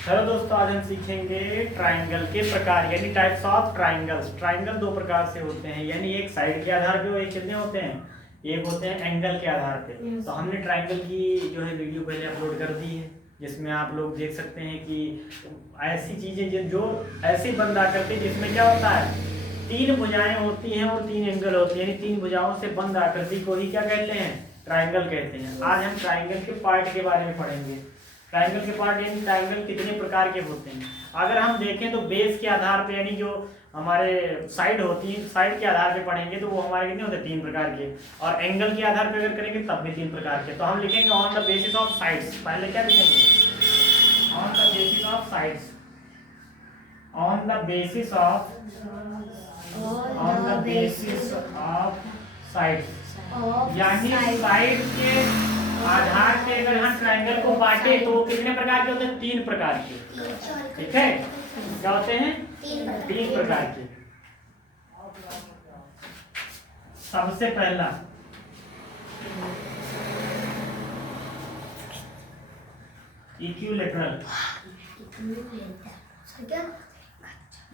Hello दोस्तों, आज हम सीखेंगे ट्राइंगल के प्रकार यानी टाइप्स ऑफ ट्राइंगल्स। ट्राइंगल दो प्रकार से होते हैं, यानी एक साइड के आधार पे और एक कितने होते हैं, एक होते हैं एंगल के आधार पे। तो हमने ट्राइंगल की जो है वीडियो पहले अपलोड कर दी है, जिसमें आप लोग देख सकते हैं कि ऐसी चीजें जो ऐसी बंद आकृति जिसमें क्या होता है, तीन भुजाएं होती हैं और तीन एंगल होते हैं, यानी तीन भुजाओं से बंद आकृति को ही क्या कहते हैं, ट्राइंगल कहते हैं। आज हम ट्राइंगल के पार्ट के बारे में पढ़ेंगे। ट्राइंगल के पार्ट यानी ट्राइंगल कितने प्रकार के होते हैं। अगर हम देखें तो बेस के आधार पे यानी जो हमारे साइड होती है, साइड के आधार पे पढ़ेंगे तो वो हमारे कितने होते हैं, तीन प्रकार के। और एंगल के आधार पे अगर करेंगे तब भी तीन प्रकार के। तो हम लिखेंगे on the basis of sides. पहले क्या लिखेंगे, on the basis of sides. On the basis of sides, यानी साइड के आधार पे अगर हम ट्राइंगल को बांटे तो कितने प्रकार के होते हैं, तीन प्रकार के। ठीक है, क्या होते हैं, तीन प्रकार के। सबसे पहला इक्विलैटरल।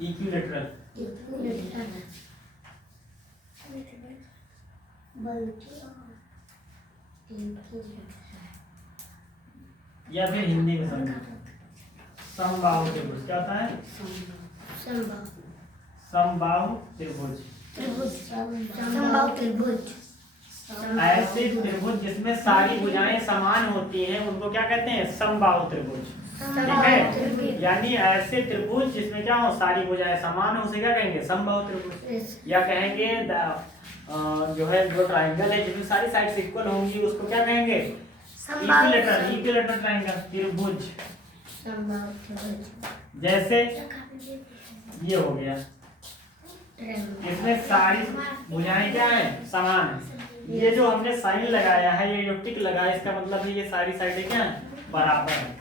इक्विलैटरल या फिर हिंदी में समझो समबाहु त्रिभुज। क्या होता है, समबाहु त्रिभुज। ऐसे त्रिभुज जिसमें सारी भुजाएं समान होती हैं उनको क्या कहते हैं, समबाहु त्रिभुज। ठीक है, यानी ऐसे त्रिभुज जिसमें क्या हो, सारी भुजाएं समान हो, उसे क्या कहेंगे, समबाहु त्रिभुज। या कहेंगे जो है जो ट्राइंगल है जिसमें सारी साइड्स इक्वल होंगी उसको क्या कहेंगे, इक्विलैटरल। इक्विलैटरल ट्राइंगल त्रिभुज। जैसे ये हो गया, इसमें सारी भुजाएं क्या है, समान है। ये जो हमने साइन लगाया है, ये जो टिक लगा है, इसका मतलब है ये सारी साइडें क्या है, बराबर है,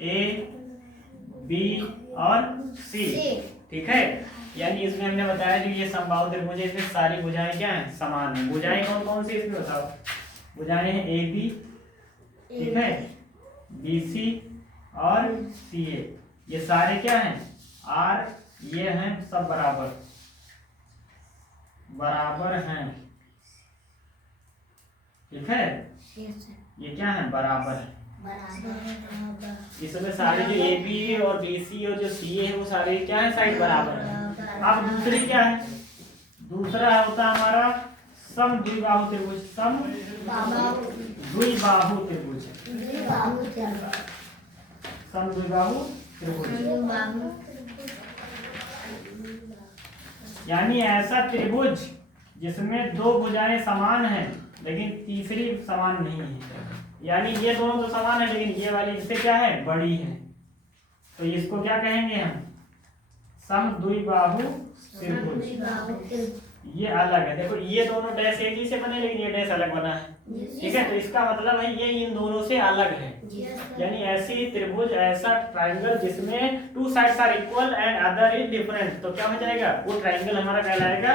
ए बी और सी। ठीक है, यानी इसमें हमने बताया कि ये समबाहु त्रिभुज है, इसमें सारी भुजाएं क्या हैं, समान है। भुजाएं कौन कौन सी इसमें बताओ, भुजाएं हैं ए बी, ठीक है, बी सी और सी ए। ये सारे क्या हैं, आर, ये हैं सब बराबर बराबर हैं। ठीक है, ये क्या है, बराबर है। इसमें सारे जो ए बी और बी सी और जो सी ए है वो सारे क्या है, साइड बराबर है। अब दूसरी क्या है, दूसरा होता है हमारा समद्विबाहु त्रिभुज। समद्विबाहु त्रिभुज, समद्विबाहु त्रिभुज यानी ऐसा त्रिभुज जिसमें दो भुजाएं समान हैं लेकिन तीसरी समान नहीं है। यानी ये दोनों तो समान है लेकिन ये वाली इससे क्या है, बड़ी है, तो इसको क्या कहेंगे हम, समद्विबाहु त्रिभुज। ये अलग है, देखो ये दोनों डैश एक ही से बने लेकिन ये डैश अलग बना है। ठीक है, तो इसका मतलब है ये इन दोनों से अलग है। यानी ऐसी त्रिभुज, ऐसा ट्राइंगल जिसमें two sides are equal and other is different, तो क्या हो जाएगा, वो ट्राइंगल हमारा कहलाएगा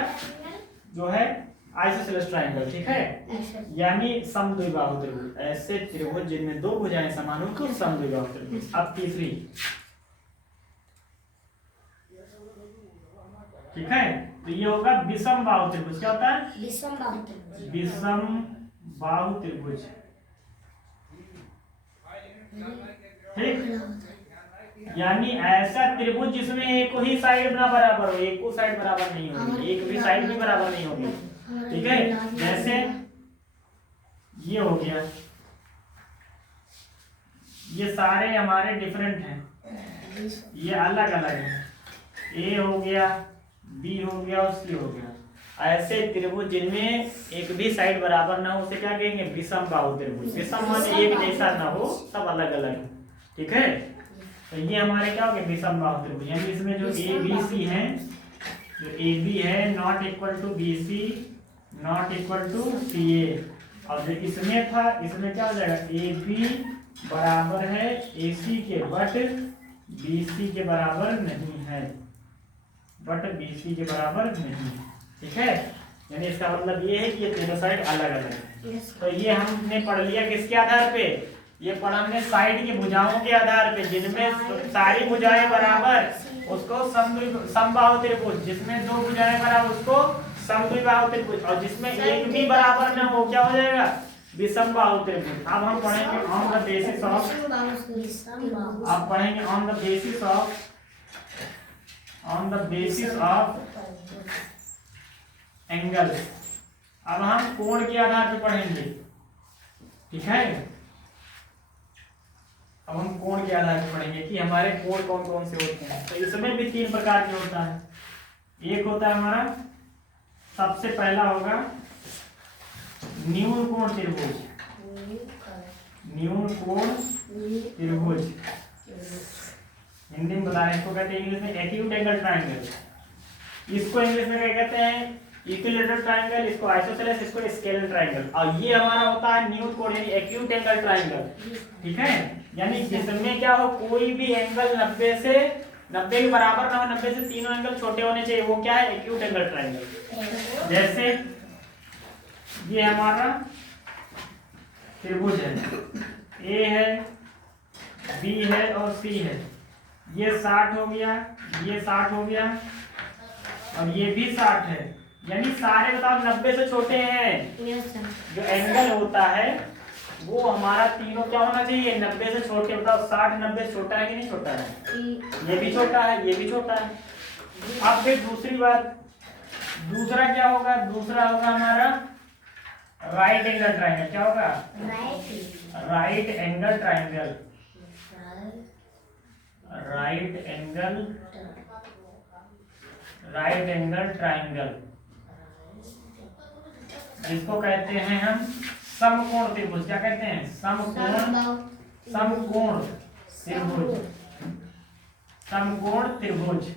जो है आइसोसेलेस ट्राइंगल। ठीक है, यानी समद्विबाहु त्रिभुज, ऐसे त्रिभुज जिनमें दो भुजाएं समान हो तो समद्विबाहु त्रिभुज। अब तीसरी, ठीक है, तो ये होगा विषमबाहु त्रिभुज। क्या होता है, विषमबाहु त्रिभुज। ठीक, यानी ऐसा त्रिभुज जिसमें एक ही साइड ना बराबर हो, एक को साइड बराबर नहीं होगी, एक भी साइड भी बराबर नहीं होगी। ठीक है, जैसे ये हो गया, ये सारे हमारे डिफरेंट हैं, ये अलग अलग हैं, ए हो गया, बी हो गया और सी हो गया। ऐसे त्रिभुज जिनमें एक भी साइड बराबर ना हो उसे क्या कहेंगे, विषमबाहु त्रिभुज। विषम माने एक जैसा ना हो, सब अलग अलग। ठीक है, तो ये हमारे क्या हो गए, विषमबाहु त्रिभुज। यानी इसमें जो ए बी सी है, जो ए बी है not equal to B C not equal to C A, और जो इसमें था इसमें क्या हो जाएगा, ए बी बराबर है ए सी के बट बी सी के बराबर नहीं है, बट बी सी के बराबर नहीं। ठीक है, यानी इसका मतलब ये है कि ये तीनों साइड अलग अलग है। तो ये हमने पढ़ लिया किसके आधार पे, ये पढ़ा हमने साइड की भुजाओं के आधार पे, जिनमें सारी भुजाएं बराबर उसको समबाहु त्रिभुज, जिसमें दो भुजाएं बराबर उसको समद्विबाहु त्रिभुज, और जिसमें एक भी बराबर न हो क्या हो जाएगा, विषमबाहु त्रिभुज। अब हम पढ़ेंगे ऑन द बेसिस ऑफ, आप पढ़ेंगे on the basis of angle. अब हम कोण के आधार पे पढ़ेंगे, ठीक है। अब हम कोण के आधार पर पढ़ेंगे कि हमारे कोण कौन कौन से होते हैं। तो इसमें भी तीन प्रकार के होता है। एक होता है हमारा, सबसे पहला होगा न्यून कोण त्रिभुज, न्यून कोण त्रिभुज, हिंदी में बता रहे हैं, इसको कहते हैं इंग्लिश में एक्यूट एंगल ट्रायंगल। इसको इंग्लिश में क्या कहते हैं, इक्विलैटरल ट्रायंगल, इसको आइसोसेलेस, इसको स्केलर ट्रायंगल। और ये हमारा होता है न्यून कोण यानी एक्यूट एंगल ट्रायंगल, ठीक है। यानी जिसमें क्या हो, कोई भी एंगल 90 के बराबर ना हो, 90 से तीनों एंगल छोटे होने चाहिए, वो क्या है, एक्यूट एंगल ट्रायंगल। जैसे ये हमारा त्रिभुज है, ए है, बी है और सी है। ये 60 हो गया, ये 60 हो गया और ये भी 60 है। यानी सारे बताओ 90 से छोटे हैं। जो एंगल होता है वो हमारा तीनों क्या होना चाहिए, 90 से छोटे। बताओ 60 90 से छोटा है कि नहीं छोटा है, ये भी छोटा है, ये भी छोटा है। अब फिर दूसरी बात, दूसरा क्या होगा, दूसरा होगा हमारा राइट एंगल ट्रायंगल। क्या होगा, right angle triangle, right angle triangle, जिसको कहते हैं हम समकोण त्रिभुज। क्या कहते हैं, समकोण त्रिभुज, समकोण त्रिभुज।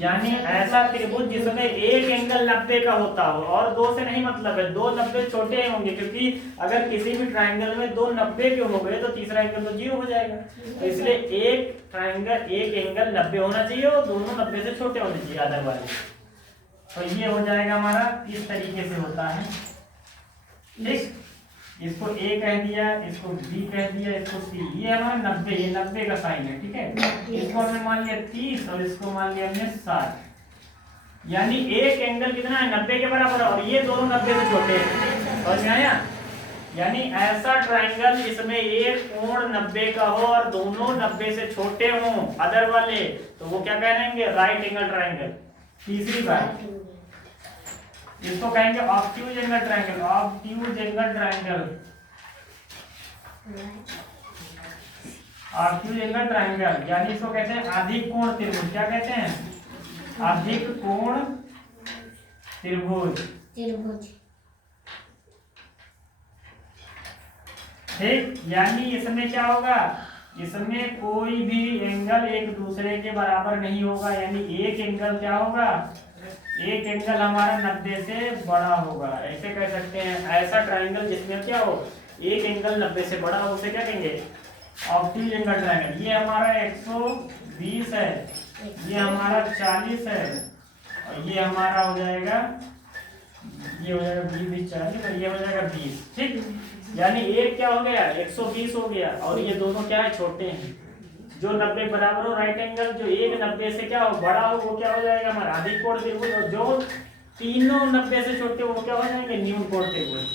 यानी ऐसा त्रिभुज जिसमें एक एंगल 90 का होता हो और दो से नहीं मतलब है, दो 90 छोटे होंगे, क्योंकि अगर किसी भी ट्रायंगल में दो 90 के हो गए तो तीसरा एंगल तो 0 हो जाएगा। तो इसलिए एक ट्रायंगल, एक एंगल 90 होना चाहिए और दोनों 90 से छोटे होने चाहिए अदरवाइज। तो ये हो जाएगा हमारा, इस तरीके से होता है, ठीक। इसको ए कह दिया, इसको बी कह दिया, इसको सी। ये हमारा 90, ये 90 का साइन है, ठीक है। इसको हमने मान लिया 30 और इसको मान लिया हमने 60। यानी एक एंगल कितना है, 90 के बराबर, और ये दोनों 90 से छोटे हैं। समझ में आया। यानी ऐसा ट्रायंगल जिसमें एक कोण 90 का हो और दोनों 90 से छोटे हों अदर वाले, तो वो क्या कहेंगे, राइट एंगल ट्रायंगल। तीसरी बात, इसको कहेंगे obtuse angle triangle, obtuse angle triangle, obtuse angle triangle. यानी इसको कहते हैं अधिक कोण त्रिभुज। क्या कहते हैं, अधिक कोण त्रिभुज, ठीक। यानी इसमें क्या होगा, इसमें कोई भी एंगल एक दूसरे के बराबर नहीं होगा। यानी एक एंगल क्या होगा, एक एंगल हमारा 90 से बड़ा होगा, ऐसे कह सकते हैं। ऐसा ट्रायंगल जिसमें क्या हो, एक एंगल 90 से बड़ा हो, उसे क्या कहेंगे, ऑब्ट्यूज एंगल ट्रायंगल। ये हमारा 120 है, ये हमारा 40 है और ये हमारा हो जाएगा, ये हो जाएगा 20 40 और ये हो जाएगा 20, ठीक। यानी एक क्या हो गया, 120 हो गया और ये दोनों क्या है, छोटे हैं। जो 90 बराबर हो राइट एंगल, जो एक 90 से क्या हो, बड़ा हो, वो क्या हो जाएगा हमारा अधिक कोण त्रिभुज। और जो तीनों 90 से छोटे वो क्या हो जाएंगे, न्यून कोण त्रिभुज।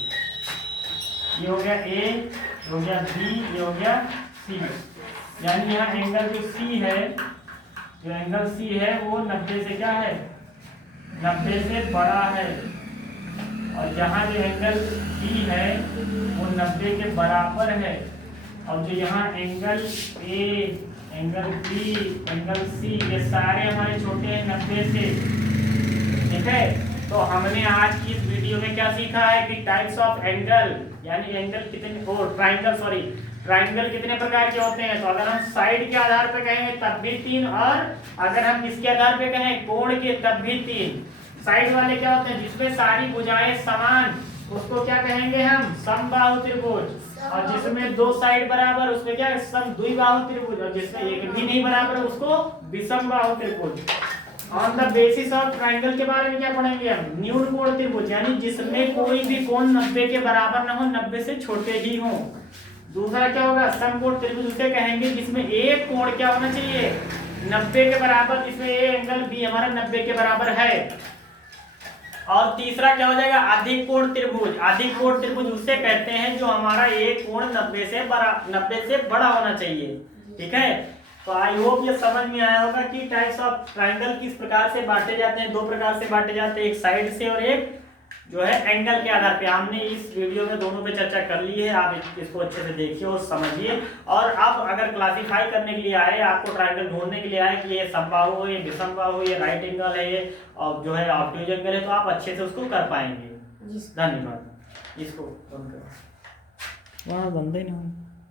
ये हो गया ए, ये हो गया बी, ये हो गया सी। यानी यहाँ एंगल जो सी है, जो एंगल सी है वो 90 से क्या है, 90 से बड़ा है। और यहाँ जो एंगल बी है वो 90 के बराबर है। और जो यहाँ angle A, angle B, angle C, ये सारे हमारे छोटे हैं 90 से, ठीक है। तो हमने आज की इस वीडियो में क्या सीखा है कि टाइप्स ऑफ एंगल, यानी एंगल कितने, ट्रायंगल, सॉरी ट्रायंगल कितने प्रकार के होते हैं। तो अगर हम साइड के आधार पर कहेंगे तब भी 3, और अगर हम किसके आधार पर कहें, कोण के, तब भी 3। साइड वाले क्या होते हैं, जिसमें सारी भुजाएं समान, उसको क्या कहेंगे हम, समबाहु त्रिभुज। और जिसमें दो साइड बराबर, उसमें क्या है, समद्विबाहु त्रिभुज। और जिसमें एक भी नहीं बराबर उसको विषमबाहु त्रिभुज। On the basis of triangle के बारे में क्या पढ़ेंगे हम, न्यून कोण त्रिभुज, यानी जिसमें कोई भी कोण 90 के बराबर ना हो, 90 से छोटे ही हों। दूसरा क्या होगा, समकोण त्रिभुज उसे कहेंगे जिसमें एक कोण क्या होना चाहिए, 90 के बराबर, जिसमें ए एंगल बी हमारा 90 के बराबर है। और तीसरा क्या हो जाएगा, अधिक कोण त्रिभुज। अधिक कोण त्रिभुज उसे कहते हैं जो हमारा एक कोण 90 से बड़ा होना चाहिए। ठीक है, तो आई होप ये समझ में आया होगा कि टाइप्स ऑफ ट्राइंगल किस प्रकार से बांटे जाते हैं। 2 प्रकार से बांटे जाते हैं, एक साइड से और एक जो है एंगल के आधार पे। हमने इस वीडियो में दोनों पे चर्चा कर ली है, आप इसको अच्छे से देखिए और समझिए। और अब अगर क्लासिफाई करने के लिए आए, आपको ट्राइंगल ढूंढने के लिए आए कि ये समबाहु है, ये विषमबाहु है, ये राइट एंगल है, ये और जो है ऑब्ट्यूज एंगल है, तो आप अच्छे से उसको कर पाएंगे। धन्यवाद। इसको बंद करो, वहाँ बंद ही नहीं।